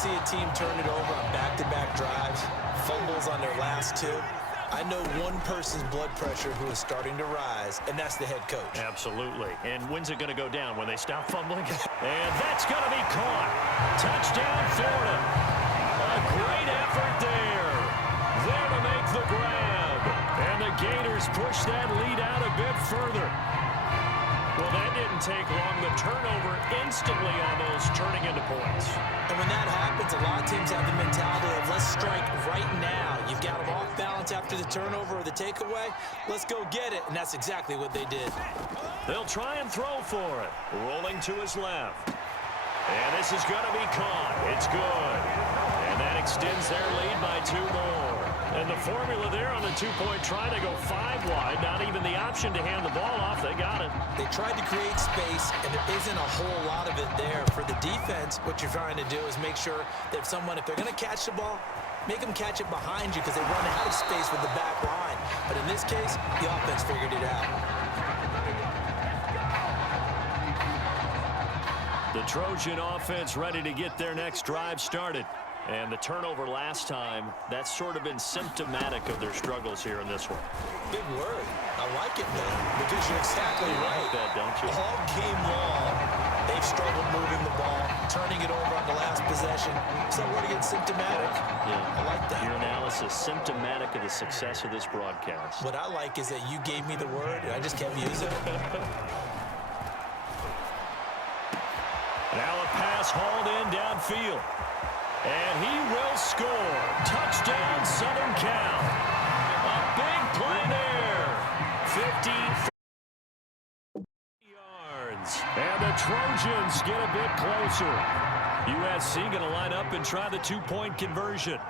see a team turn it over on back-to-back drives, fumbles on their last two, I know one person's blood pressure who is starting to rise, and that's the head coach. Absolutely. And when's it going to go down? When they stop fumbling? And that's going to be caught. Touchdown, Florida. A great effort there. There to make the grab. And the Gators push that lead out a bit further. Well, that didn't take long. The turnover instantly almost turning into points. And when that happens, a lot of teams have the mentality of let's strike right now. You've got them off balance after the turnover or the takeaway. Let's go get it. And that's exactly what they did. They'll try and throw for it. Rolling to his left. And this is going to be caught. It's good. And that extends their lead by 2 more. And the formula there on the two-point try to go 5 wide. Not even the option to hand the ball off. They got it. They tried to create space, and there isn't a whole lot of it there. For the defense, what you're trying to do is make sure that if they're going to catch the ball, make them catch it behind you because they run out of space with the back line. But in this case, the offense figured it out. The Trojan offense ready to get their next drive started. And the turnover last time, that's sort of been symptomatic of their struggles here in this one. Big word. I like it, though, because you're exactly right. Like that, don't you? All game long, they've struggled moving the ball, turning it over on the last possession. So word again, symptomatic. Yeah. I like that. Your analysis, symptomatic of the success of this broadcast. What I like is that you gave me the word, and I just kept using it. Now a pass hauled in downfield. And he will score. Touchdown, Southern Cal. A big play there. 50 yards. And the Trojans get a bit closer. USC going to line up and try the 2-point conversion.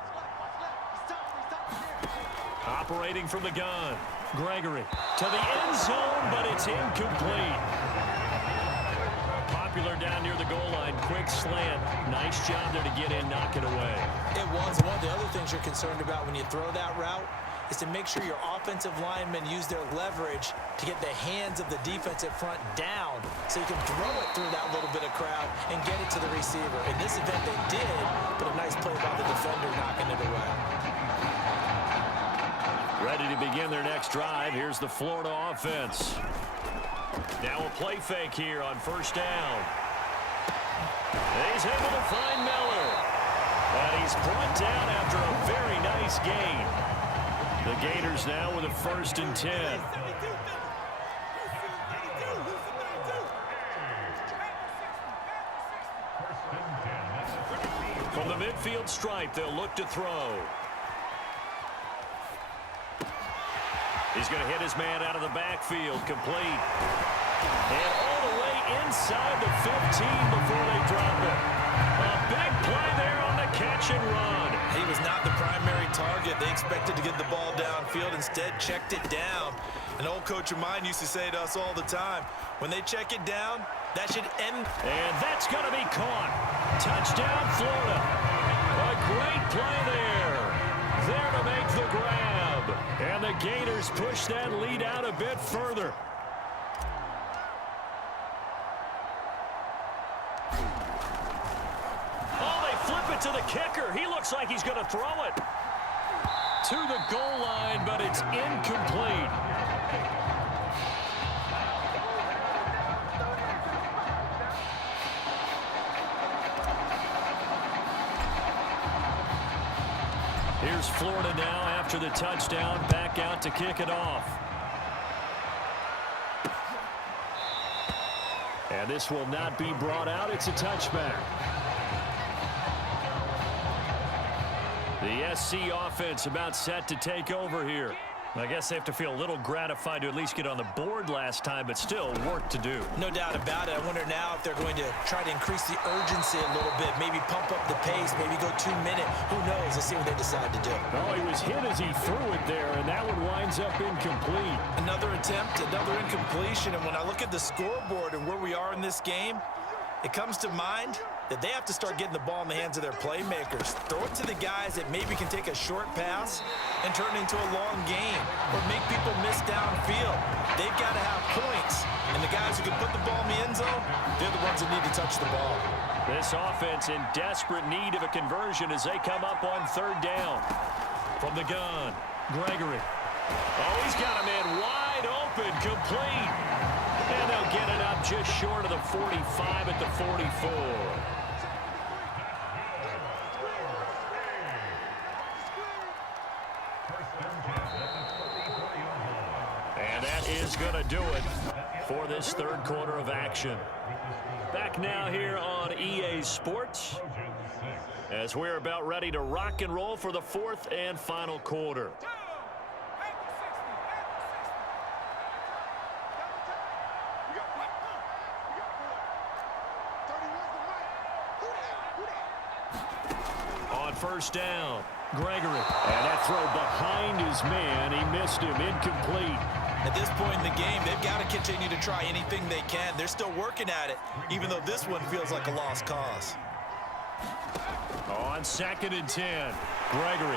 Operating from the gun. Gregory to the end zone, but it's incomplete. Popular down near the goal line. Quick slant. Nice job there to get in, knock it away. It was. One of the other things you're concerned about when you throw that route is to make sure your offensive linemen use their leverage to get the hands of the defensive front down so you can throw it through that little bit of crowd and get it to the receiver. In this event, they did, but a nice play by the defender knocking it away. Ready to begin their next drive. Here's the Florida offense. Now a play fake here on first down. He's able to find Miller. And he's brought down after a very nice gain. The Gators now with a 1st and 10. From the midfield stripe, they'll look to throw. He's going to hit his man out of the backfield, complete. And all the way inside the 15 before they drop it. A big play there on the catch and run. He was not the primary target. They expected to get the ball downfield. Instead, checked it down. An old coach of mine used to say to us all the time, when they check it down, that should end. And that's going to be caught. Touchdown, Florida. A great play there. There to make the grab. And the Gators push that lead out a bit further. Oh, they flip it to the kicker. He looks like he's going to throw it to the goal line, but it's incomplete. Here's Florida now after the touchdown, back out to kick it off. And this will not be brought out. It's a touchback. The SC offense about set to take over here. I guess they have to feel a little gratified to at least get on the board last time, but still work to do. No doubt about it. I wonder now if they're going to try to increase the urgency a little bit, maybe pump up the pace, maybe go 2 minute. Who knows? Let's see what they decide to do. Oh, he was hit as he threw it there, and that one winds up incomplete. Another attempt, another incompletion, and when I look at the scoreboard and where we are in this game, it comes to mind that they have to start getting the ball in the hands of their playmakers. Throw it to the guys that maybe can take a short pass and turn it into a long game or make people miss downfield. They've got to have points, and the guys who can put the ball in the end zone, they're the ones that need to touch the ball. This offense in desperate need of a conversion as they come up on third down. From the gun, Gregory. Oh, he's got a man wide open, complete. And they'll get it up just short of the 45 at the 44. And that is going to do it for this third quarter of action. Back now here on EA Sports as we're about ready to rock and roll for the fourth and final quarter. On first down, Gregory. And that throw behind his man. He missed him, incomplete. At this point in the game, they've got to continue to try anything they can. They're still working at it, even though this one feels like a lost cause. On 2nd and 10, Gregory.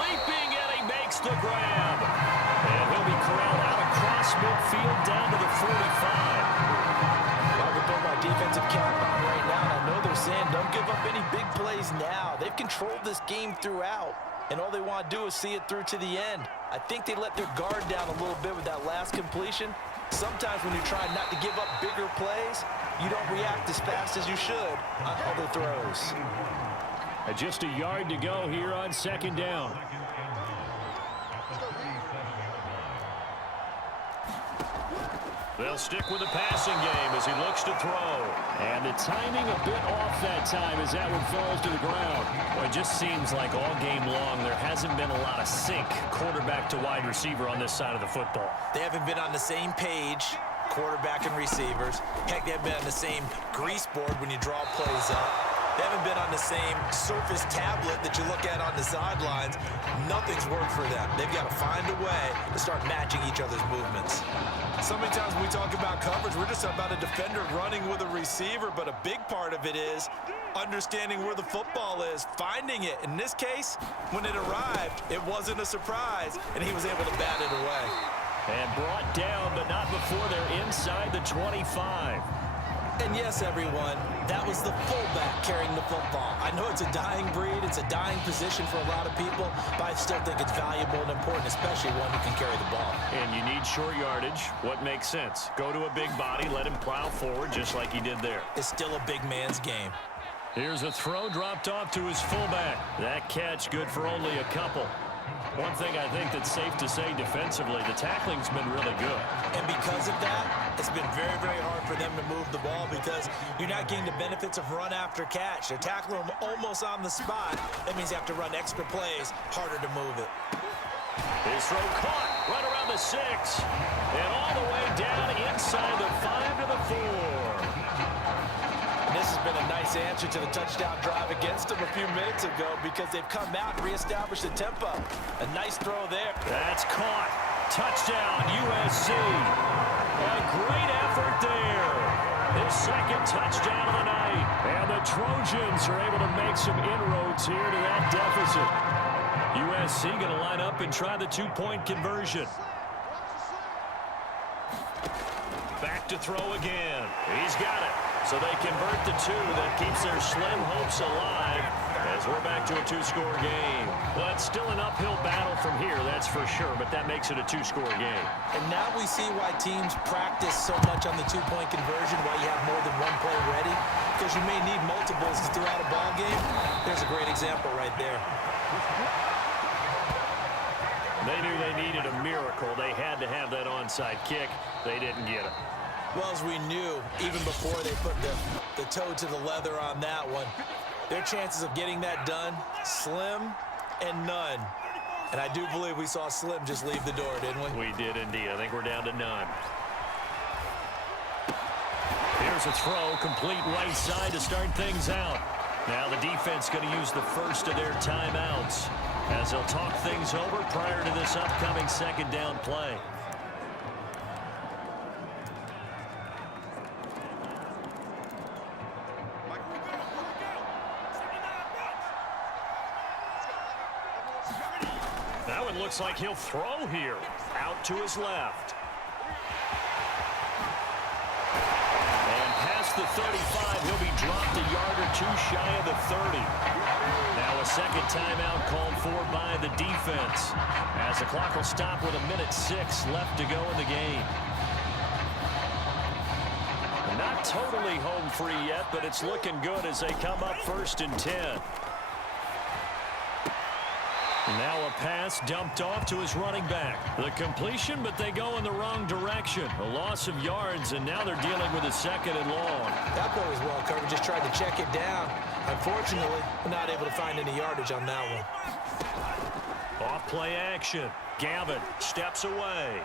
Leaping, and he makes the grab. And he'll be corralled out across midfield down to the 45. I've throw my defensive cap on right now, and I know they're saying don't give up any big plays now. They've controlled this game throughout, and all they want to do is see it through to the end. I think they let their guard down a little bit with that last completion. Sometimes when you're trying not to give up bigger plays, you don't react as fast as you should on other throws. Just a yard to go here on 2nd down. They'll stick with the passing game as he looks to throw. And the timing a bit off that time as that one falls to the ground. Well, it just seems like all game long there hasn't been a lot of sync quarterback to wide receiver on this side of the football. They haven't been on the same page, quarterback and receivers. Heck, they haven't been on the same grease board when you draw plays up. They haven't been on the same Surface tablet that you look at on the sidelines. Nothing's worked for them. They've got to find a way to start matching each other's movements. So many times when we talk about coverage, we're just about a defender running with a receiver, but a big part of it is understanding where the football is, finding it. In this case, when it arrived, it wasn't a surprise, and he was able to bat it away. And brought down, but not before they're inside the 25. And yes, everyone, that was the fullback carrying the football. I know it's a dying breed, it's a dying position for a lot of people, but I still think it's valuable and important, especially one who can carry the ball. And you need short yardage. What makes sense? Go to a big body, let him plow forward just like he did there. It's still a big man's game. Here's a throw dropped off to his fullback. That catch good for only a couple. One thing I think that's safe to say defensively, the tackling's been really good. And because of that, it's been very, very hard for them to move the ball because you're not getting the benefits of run after catch. They're tackling them almost on the spot. That means you have to run extra plays, harder to move it. His throw caught right around the 6. And all the way down inside the 5 to the 4. This has been a nice answer to the touchdown drive against them a few minutes ago because they've come out and reestablished the tempo. A nice throw there. That's caught. Touchdown, USC. A great effort there. His second touchdown of the night. And the Trojans are able to make some inroads here to that deficit. USC going to line up and try the two-point conversion. Back to throw again. He's got it. So they convert the 2. That keeps their slim hopes alive as we're back to a 2-score game. Well, it's still an uphill battle from here, that's for sure, but that makes it a 2-score game. And now we see why teams practice so much on the two-point conversion, why you have more than one play ready, because you may need multiples throughout a ball game. There's a great example right there. They knew they needed a miracle. They had to have that onside kick. They didn't get it. Well, as we knew, even before they put the toe to the leather on that one, their chances of getting that done, slim and none. And I do believe we saw Slim just leave the door, didn't we? We did indeed. I think we're down to none. Here's a throw, complete right side to start things out. Now the defense going to use the first of their timeouts as they'll talk things over prior to this upcoming second down play. That one looks like he'll throw here. Out to his left. And pass past the 35. He'll be dropped a yard or two shy of the 30. Now a second timeout called for by the defense, as the clock will stop with 1:06 left to go in the game. Not totally home free yet, but it's looking good as they come up 1st and 10. Now a pass dumped off to his running back. The completion, but they go in the wrong direction. A loss of yards, and now they're dealing with a 2nd and long. That play was well covered. Just tried to check it down. Unfortunately, we're not able to find any yardage on that one. Off play action. Gavin steps away.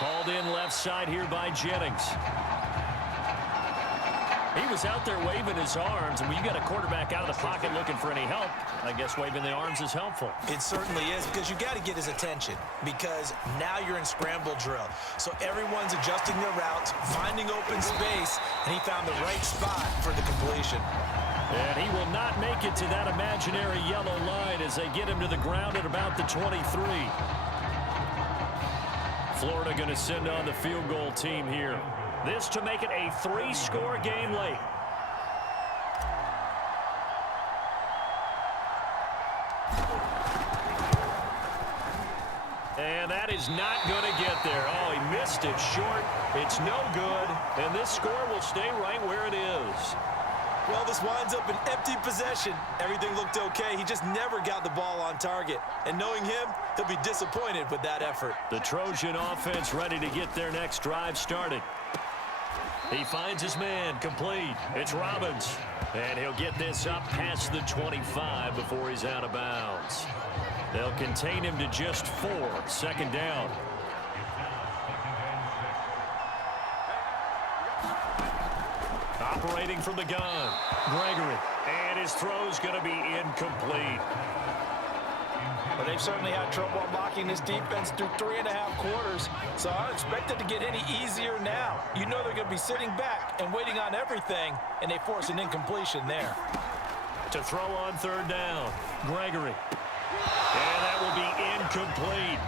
Hauled in left side here by Jennings. He was out there waving his arms, and when you got a quarterback out of the pocket looking for any help, I guess waving the arms is helpful. It certainly is, because you got to get his attention, because now you're in scramble drill. So everyone's adjusting their routes, finding open space, and he found the right spot for the completion. And he will not make it to that imaginary yellow line as they get him to the ground at about the 23. Florida going to send on the field goal team here. This to make it a 3-score game late. And that is not going to get there. Oh, he missed it short. It's no good. And this score will stay right where it is. Well, this winds up an empty possession. Everything looked okay. He just never got the ball on target. And knowing him, he'll be disappointed with that effort. The Trojan offense ready to get their next drive started. He finds his man, complete. It's Robbins. And he'll get this up past the 25 before he's out of bounds. They'll contain him to just 4, 2nd down. Operating from the gun, Gregory. And his throw's going to be incomplete. But they've certainly had trouble unlocking this defense through 3.5 quarters, so I don't expect it to get any easier now. You know they're going to be sitting back and waiting on everything, and they force an incompletion there. To throw on 3rd down, Gregory. And that will be incomplete.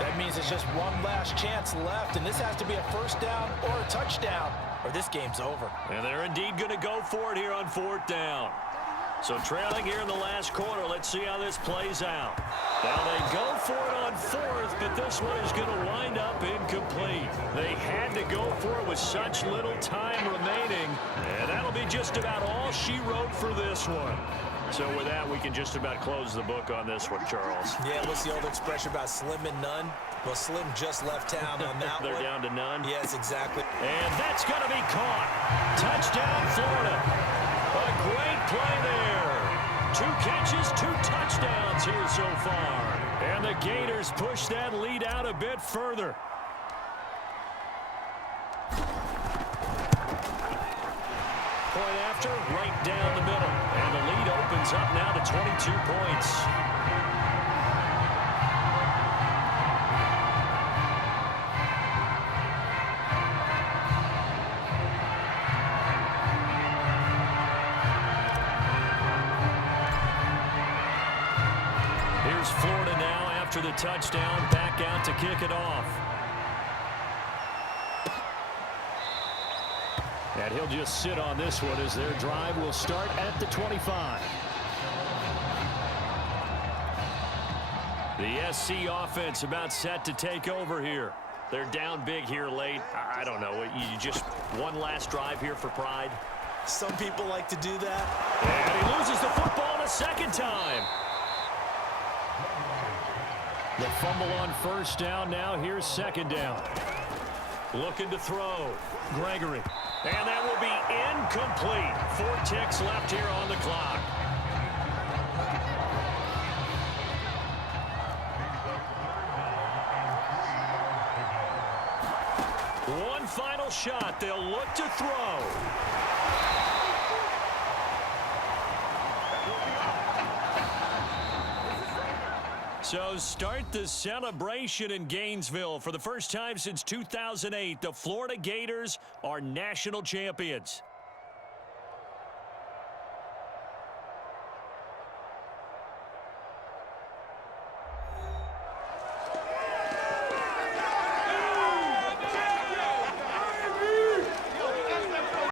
That means there's just one last chance left, and this has to be a 1st down or a touchdown, or this game's over. And they're indeed going to go for it here on 4th down. So trailing here in the last quarter, let's see how this plays out. Now they go for it on 4th, but this one is going to wind up incomplete. They had to go for it with such little time remaining, and that'll be just about all she wrote for this one. So with that, we can just about close the book on this one, Charles. Yeah, what's the old expression about slim and none? Well, Slim just left town on that They're one. down to none? Yes, exactly. And that's going to be caught. Touchdown, Florida. A great play there. 2 catches, 2 touchdowns here so far. And the Gators push that lead out a bit further. Point after, right down the middle. And the lead opens up now to 22 points. Here's Florida now after the touchdown, back out to kick it off. And he'll just sit on this one as their drive will start at the 25. The SC offense about set to take over here. They're down big here late. I don't know. You just one last drive here for pride. Some people like to do that. And he loses the football a 2nd time. The fumble on 1st down. Now here's 2nd down. Looking to throw. Gregory. And that will be incomplete. 4 ticks left here on the clock. One final shot. They'll look to throw. So start the celebration in Gainesville. For the first time since 2008, the Florida Gators are national champions.